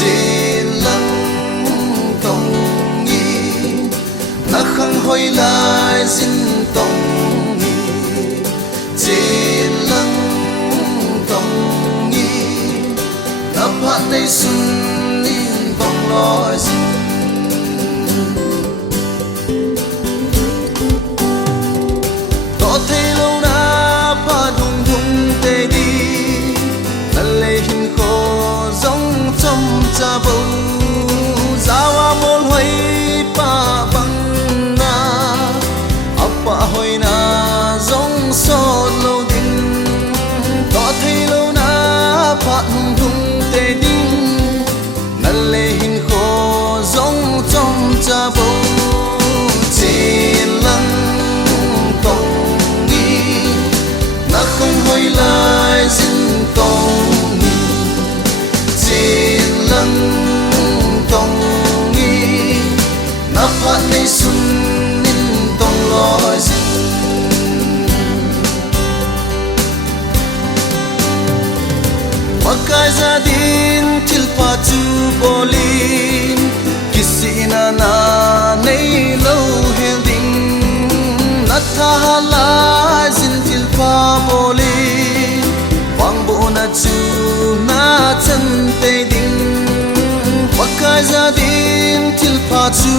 trên lăng tông nghi na khăng hoi lại xin tông nghi trên lăng tông nghi na phát đây xuân in tông nói xin thấy lâu đã ba đùng đùng tê đi là lệ hình khô giống trong cha bầu giao a môn hoài ba băng na ấp ba hoài na giống so lâu đình có thấy lâu đã ba đùng đùng tê đi là lệ hình khô giống trong cha bầu trên lăng không hoi lại xin tông nghi trên lăng tông nghi na phát đây xuân in tông loi xin makai gia đình til pa chu bolin kisina na nei lâu hel ding na tha la xin til pa boli wang bo na chu na chân tây ding makai gia đình til pa chu